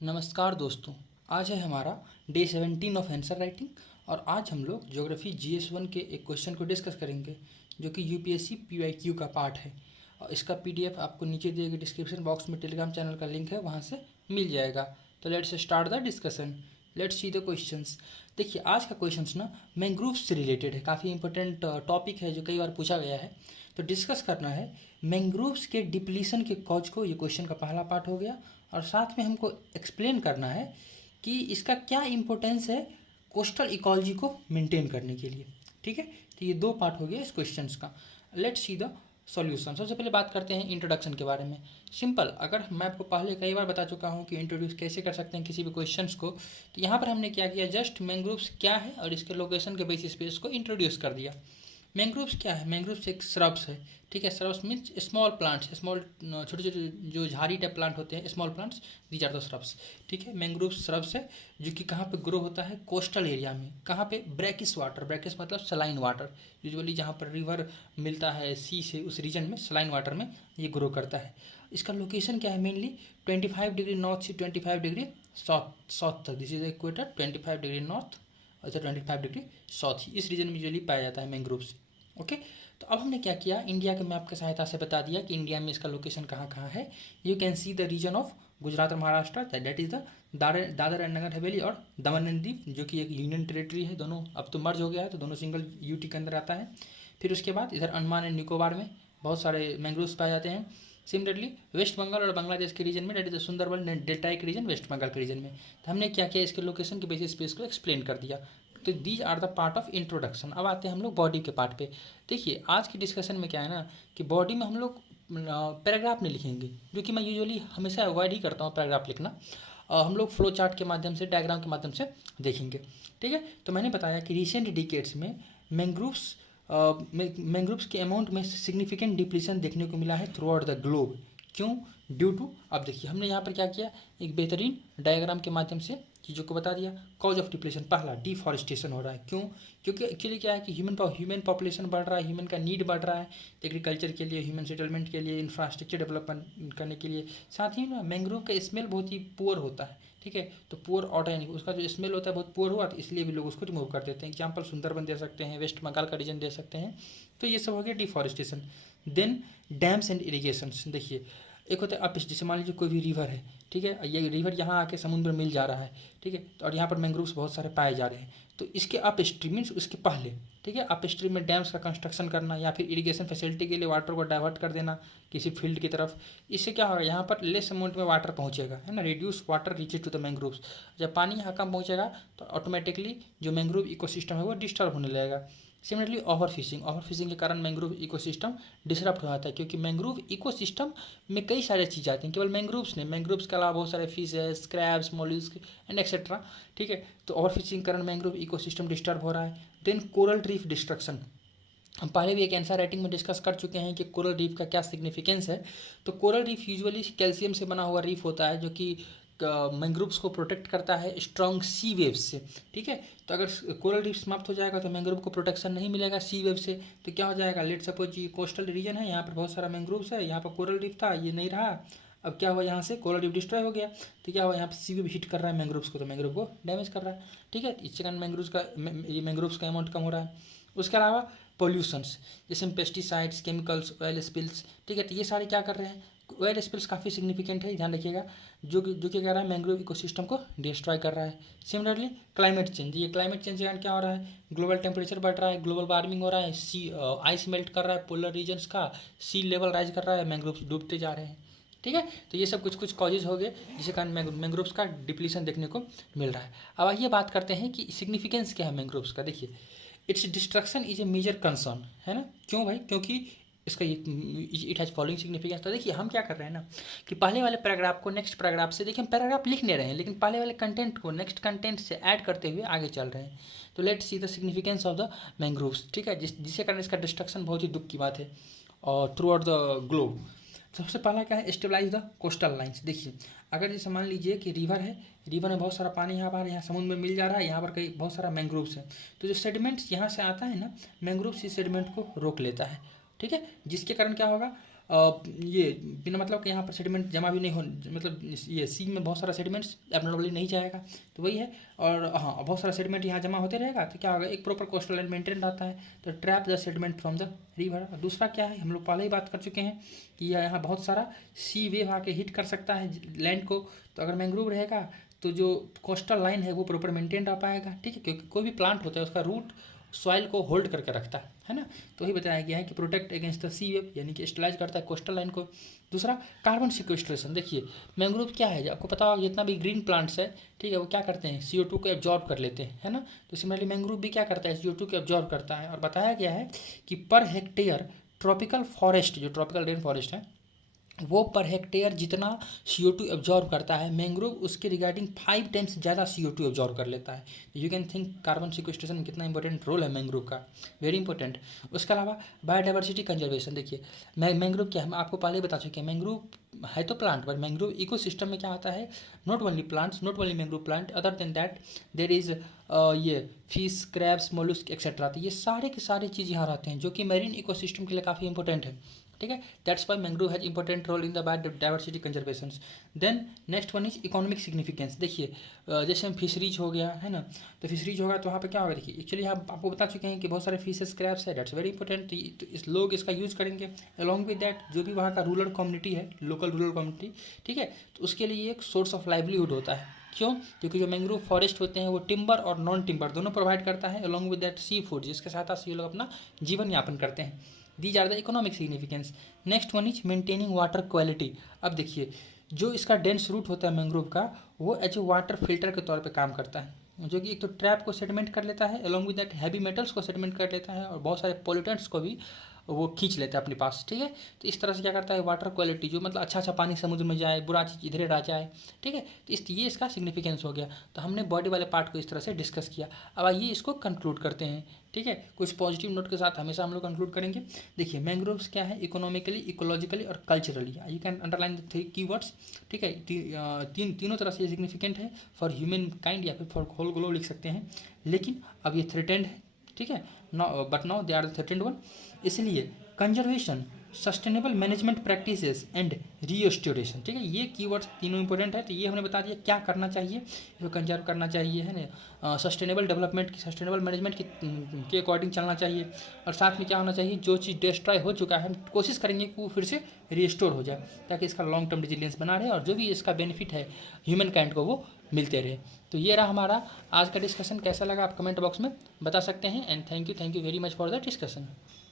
नमस्कार दोस्तों। आज है हमारा डे 17 ऑफ आंसर राइटिंग और आज हम लोग ज्योग्राफी GS1 के एक क्वेश्चन को डिस्कस करेंगे जो कि UPSC PYQ का पार्ट है। और इसका PDF आपको नीचे दिए गए डिस्क्रिप्शन बॉक्स में टेलीग्राम चैनल का लिंक है, वहाँ से मिल जाएगा। तो let's start the discussion. Let's see the questions. देखिए आज का क्वेश्चंस ना मैंग्रोव्स से रिलेटेड है, काफ़ी इंपॉर्टेंट टॉपिक है जो कई बार पूछा गया है। तो डिस्कस करना है मैंग्रोव्स के डिप्लीशन के कॉज को, ये क्वेश्चन का पहला पार्ट हो गया। और साथ में हमको एक्सप्लेन करना है कि इसका क्या इम्पोर्टेंस है कोस्टल इकोलॉजी को मेंटेन करने के लिए। ठीक है, तो ये दो पार्ट हो गया इस क्वेश्चंस का। Let's see the solution. सबसे पहले बात करते हैं इंट्रोडक्शन के बारे में। सिंपल, अगर मैं आपको पहले कई बार बता चुका हूँ कि इंट्रोड्यूस कैसे कर सकते हैं किसी भी क्वेश्चंस को, तो यहाँ पर हमने क्या किया, जस्ट मैंग्रोव्स क्या है और इसके लोकेशन के बेसिस पे इसको इंट्रोड्यूस कर दिया। मैंग्रोव्स क्या है? मैंग्रोव्स एक श्रब्स है। ठीक है, shrubs means small plants, small छोटे छोटे जो झाड़ी टाइप प्लांट होते हैं, small plants, these are the shrubs. ठीक है, मैंग्रोव्स श्रब्स है जो कि कहाँ पे ग्रो होता है? कोस्टल एरिया में। कहाँ पे? ब्रैकिस वाटर, ब्रैकिस मतलब सलाइन वाटर। यूजुअली जहाँ पर रिवर मिलता है सी से, उस रीजन में सलाइन वाटर में ये ग्रो करता है। इसका लोकेशन क्या है? मेनली 25 डिग्री नॉर्थ से 25 डिग्री साउथ तक। This is equator, 25 degree north और 25 डिग्री साउथ, इस रीजन में यूजुअली पाया जाता है मैंग्रोव्स। ओके, तो अब हमने क्या किया, इंडिया के मैप की सहायता से बता दिया कि इंडिया में इसका लोकेशन कहाँ कहाँ है। You can see the region of Gujarat और Maharashtra, that is the Dadar and Nagar Haveli और दमन एंड दीव, जो कि एक यूनियन टेरेटरी है। दोनों अब तो मर्ज हो गया है, तो दोनों सिंगल यूटी के अंदर आता है। फिर उसके बाद इधर अंडमान एंड निकोबार में बहुत सारे मैंग्रोव्स पाए जाते हैं। सिमिलरली वेस्ट बंगाल और बांग्लादेश के रीजन में, that is the Sundarban deltaic region, West Bengal के रीजन में। तो हमने क्या किया, इसके लोकेशन के बेसिस पे इसको एक्सप्लेन कर दिया। तो these are the part of introduction. अब आते हैं हम लोग बॉडी के पार्ट पे। देखिए आज की डिस्कशन में क्या है ना कि बॉडी में हम लोग पैराग्राफ नहीं लिखेंगे, जो कि मैं यूजुअली हमेशा अवॉइड ही करता हूँ पैराग्राफ लिखना। हम लोग फ्लो चार्ट के माध्यम से, डायग्राम के माध्यम से देखेंगे। ठीक है, तो मैंने बताया कि रिसेंट डिकेड्स में मैंग्रोव्स मैंग्रोव्स के अमाउंट में सिग्निफिकेंट डिप्लीशन देखने को मिला है थ्रू आउट द ग्लोब। क्यों? ड्यू टू, अब देखिए हमने यहाँ पर क्या किया, एक बेहतरीन डायग्राम के माध्यम से चीज़ों को बता दिया। कॉज ऑफ डिप्लीशन, पहला डिफॉरेस्टेशन हो रहा है। क्यों? क्योंकि एक्चुअली क्या है कि ह्यूमन पॉपुलेशन बढ़ रहा है, ह्यूमन का नीड बढ़ रहा है एग्रीकल्चर के लिए, ह्यूमन सेटलमेंट के लिए, इंफ्रास्ट्रक्चर डेवलपमेंट करने के लिए। साथ ही ना मैंग्रोव का स्मेल बहुत ही पुअर होता है। ठीक है, तो पुअर ऑर्गेनिक, उसका जो स्मेल होता है बहुत पुअर हुआ, तो इसलिए भी लोग उसको रिमूव कर देते हैं। एग्जाम्पल सुंदरबन दे सकते हैं, वेस्ट बंगाल का रीजन दे सकते हैं। तो ये सब हो गया deforestation. Then dams and irrigation. देखिए एक होता है अप, जैसे मान लीजिए कोई भी रिवर है, ठीक है, ये रिवर यहाँ आके समुद्र में मिल जा रहा है, ठीक है, तो और यहाँ पर मैंग्रोव्स बहुत सारे पाए जा रहे हैं। तो इसके अप स्ट्रीम मीन्स उसके पहले, ठीक है, अप स्ट्रीम में डैम्स का कंस्ट्रक्शन करना या फिर इरिगेशन फैसिलिटी के लिए वाटर को डाइवर्ट कर देना किसी फील्ड की तरफ। इससे क्या होगा, यहाँ पर लेस अमाउंट में वाटर पहुँचेगा, है ना, reduce water reaches to the mangroves. जब पानी यहाँ कम पहुँचेगा तो ऑटोमेटिकली जो मैंग्रोव इकोसिस्टम है वो डिस्टर्ब होने लगेगा। सिमिलरली ओवर फिशिंग के कारण मैंग्रोव इकोसिस्टम डिसरप्ट हो जाता है, क्योंकि मैंग्रोव इकोसिस्टम में कई सारी चीज़ें आती हैं, केवल मैंग्रोव्स नहीं, मैंग्रोव्स के अलावा बहुत सारे फिश है, स्क्रैब्स, मोलस्क एंड एक्सेट्रा। ठीक है, तो ओवर फिशिंग के कारण मैंग्रोव इकोसिस्टम डिस्टर्ब हो रहा है। देन कोरल रीफ डिस्ट्रक्शन, हम पहले भी एक आंसर राइटिंग में डिस्कस कर चुके हैं कि कोरल रीफ का क्या सिग्निफिकेंस है। तो कोरल रीफ यूजुअली कैल्शियम से बना हुआ रीफ होता है, जो कि मैंग्रोव्स को प्रोटेक्ट करता है स्ट्रॉन्ग सी वेव्स से। ठीक है, तो अगर कोरल रीफ समाप्त हो जाएगा तो मैंग्रोव को प्रोटेक्शन नहीं मिलेगा सी वेव से, तो क्या हो जाएगा, लेट सपोज ये कोस्टल रीजन है, यहाँ पर बहुत सारा मैंग्रोव्स है, यहाँ पर कोरल रीफ था, ये नहीं रहा। अब क्या हुआ, यहाँ से कोरल रीफ डिस्ट्रॉय हो गया, तो क्या हुआ, यहाँ पे सी वेव हिट कर रहा है मैंग्रोव्स को, तो मैंग्रोव को डैमेज कर रहा है। ठीक है, इससे कारण मैंग्रोव्स का अमाउंट कम हो रहा है। उसके अलावा पॉल्यूशंस, जैसे पेस्टिसाइड्स, केमिकल्स, ऑयल स्पिल्स। ठीक है, तो ये सारे क्या कर रहे हैं, ऑयल स्पिल्स काफ़ी सिग्निफिकेंट है, ध्यान रखिएगा, जो कि क्या कर रहा है, मैंग्रोव इकोसिस्टम को डिस्ट्रॉय कर रहा है। सिमिलरली क्लाइमेट चेंज, ये क्लाइमेट चेंज के कारण क्या हो रहा है, ग्लोबल टेम्परेचर बढ़ रहा है, ग्लोबल वार्मिंग हो रहा है, आइस मेल्ट कर रहा है, पोलर रीजन्स का सी लेवल राइज कर रहा है, मैंग्रोव्स डूबते जा रहे हैं। ठीक है, तो ये सब कुछ कुछ कॉजेज हो गए जिसके कारण मैंग्रोव्स का डिप्लीशन देखने को मिल रहा है। अब आइए बात करते हैं कि सिग्निफिकेंस क्या है मैंग्रोव्स का। देखिए its destruction is a major concern, है ना। क्यों भाई? क्योंकि इसका इट हैज़ फॉलोइंग सिग्निफिकेंस। तो देखिए हम क्या कर रहे हैं ना कि पहले वाले पैराग्राफ को नेक्स्ट पैराग्राफ से, देखिए हम पैराग्राफ लिख नहीं रहे हैं, लेकिन पहले वाले कंटेंट को नेक्स्ट कंटेंट से ऐड करते हुए आगे चल रहे हैं। तो let's see the significance of the mangroves. ठीक है, जिसके कारण इसका डिस्ट्रक्शन बहुत ही दुख की बात है और थ्रू आउट द ग्लोब। सबसे पहला क्या है, स्टेबलाइज द कोस्टल लाइन्स। देखिए अगर जैसे मान लीजिए कि रिवर है, रिवर में बहुत सारा पानी यहाँ पर, यहाँ समुद्र में मिल जा रहा है, यहाँ पर कई बहुत सारा मैंग्रोव्स है, तो जो सेडिमेंट्स यहाँ से आता है ना, मैंग्रोव्स इस सेडिमेंट को रोक लेता है। ठीक है, जिसके कारण क्या होगा, ये बिना मतलब कि यहाँ पर सेडिमेंट जमा भी नहीं हो, मतलब ये सी में बहुत सारा सेडिमेंट्स एबनॉर्मली नहीं जाएगा, तो वही है। और हाँ, बहुत सारा सेडिमेंट यहाँ जमा होते रहेगा तो क्या होगा, एक प्रॉपर कोस्टल लाइन मेंटेन रहता है, तो trap the sediment from the river. दूसरा क्या है, हम लोग पहले ही बात कर चुके हैं कि यहाँ बहुत सारा सी वेव आके हिट कर सकता है लैंड को, तो अगर मैंग्रोव रहेगा तो जो कोस्टल लाइन है वो प्रॉपर मेंटेन रह पाएगा, ठीक है, क्योंकि कोई भी प्लांट होता है उसका रूट सॉइल को होल्ड करके रखता है ना, तो वही बताया गया है कि protect against the sea wave, यानी कि स्टेलाइज करता है कोस्टल लाइन को। दूसरा कार्बन सिक्वेस्ट्रेशन, देखिए मैंग्रोव क्या है, आपको पता होगा जितना भी ग्रीन प्लांट्स है, ठीक है, वो क्या करते हैं, CO2 को एब्जॉर्ब कर लेते हैं, है ना, तो सिमिलरली मैंग्रोव भी क्या करता है, CO2 को एब्जॉर्ब करता है। और बताया गया है कि पर हेक्टेयर ट्रॉपिकल फॉरेस्ट, जो ट्रॉपिकल रेन फॉरेस्ट है, वो पर हेक्टेयर जितना CO2 एब्जॉर्ब करता है, मैंग्रोव उसके रिगार्डिंग 5 टाइम्स ज़्यादा CO2 एब्जॉर्ब कर लेता है। You can think carbon sequestration में कितना इंपॉर्टेंट रोल है मैंग्रोव का, वेरी इंपॉर्टेंट। उसके अलावा बायोडाइवर्सिटी कंजर्वेशन, देखिए मैंग्रोव क्या है, हम आपको पहले ही बता चुके हैं, मैंग्रोव है तो प्लांट, बट मैंग्रोव इकोसिस्टम में क्या आता है, not only plants, not only mangrove plant, other than that there is ये फिश, क्रैब्स, मोलस्क एक्सेट्रा, तो ये सारे के सारे चीज़ यहाँ रहते हैं जो कि मैरीन इकोसिस्टम के लिए काफ़ी इंपॉर्टेंट है, ठीक है। That's why mangrove has important role in the biodiversity conservation. Then next one is economic significance, देखिए जैसे हम फिशरीज हो गया है ना, तो फिशरीज होगा तो वहाँ पे क्या होगा, देखिए एक्चुअली हम आपको बता चुके हैं कि बहुत सारे फिशेस क्रैब्स है, दैट्स वेरी इंपॉर्टेंट, तो इस लोग इसका यूज़ करेंगे। अलॉन्ग विद दैट जो भी वहाँ का रूरल कम्युनिटी है, लोकल रूरल कम्युनिटी, ठीक है, तो उसके लिए एक सोर्स ऑफ लाइवलीहुड होता है, क्यों, क्योंकि जो मैंग्रोव फॉरेस्ट होते हैं वो टिम्बर और नॉन टिम्बर दोनों प्रोवाइड करता है, along with that seafood, जिसके साथ ये लोग अपना जीवन यापन करते हैं। These are the economic significance. Next one is maintaining water quality. अब देखिए जो इसका डेंस रूट होता है मैंग्रोव का, वो एज ए वाटर फिल्टर के तौर पे काम करता है, जो कि एक तो ट्रैप को सेडिमेंट कर लेता है, along with that heavy metals को सेडिमेंट कर लेता है, और बहुत सारे पॉल्यूटेंट्स को भी वो खींच लेता है अपने पास, ठीक है। तो इस तरह से क्या करता है, वाटर क्वालिटी, जो मतलब अच्छा पानी समुद्र में जाए, बुरा चीज़ इधरे रह जाए, ठीक है, तो ये इसका सिग्निफिकेंस हो गया। तो हमने बॉडी वाले पार्ट को इस तरह से डिस्कस किया। अब आइए इसको कंक्लूड करते हैं, ठीक है, कुछ पॉजिटिव नोट के साथ हमेशा हम लोग कंक्लूड करेंगे। देखिए मैंग्रोव्स क्या है, इकोनॉमिकली, इकोलॉजिकली और culturally, you can underline the 3 keywords, ठीक है, तीनों तरह से सिग्निफिकेंट है फॉर ह्यूमन काइंड या फिर फॉर होल ग्लोब लिख सकते हैं, लेकिन अब ये थ्रेटेंड है, ठीक है, but now they are the threatened one, इसलिए conservation, sustainable management practices and restoration, ठीक है, ये कीवर्ड्स तीनों इंपॉर्टेंट है। तो ये हमने बता दिया क्या करना चाहिए, इसको कंजर्व करना चाहिए, है ना, सस्टेनेबल डेवलपमेंट की, सस्टेनेबल मैनेजमेंट के अकॉर्डिंग चलना चाहिए, और साथ में क्या होना चाहिए, जो चीज़ डिस्ट्रॉय हो चुका है हम कोशिश करेंगे कि वो फिर से रिस्टोर हो जाए, ताकि इसका लॉन्ग टर्म रिजिलियंस बना रहे और जो भी इसका बेनिफिट है ह्यूमन काइंड को वो मिलते रहे। तो ये रहा हमारा आज का डिस्कशन, कैसा लगा आप कमेंट बॉक्स में बता सकते हैं, and thank you very much for the discussion.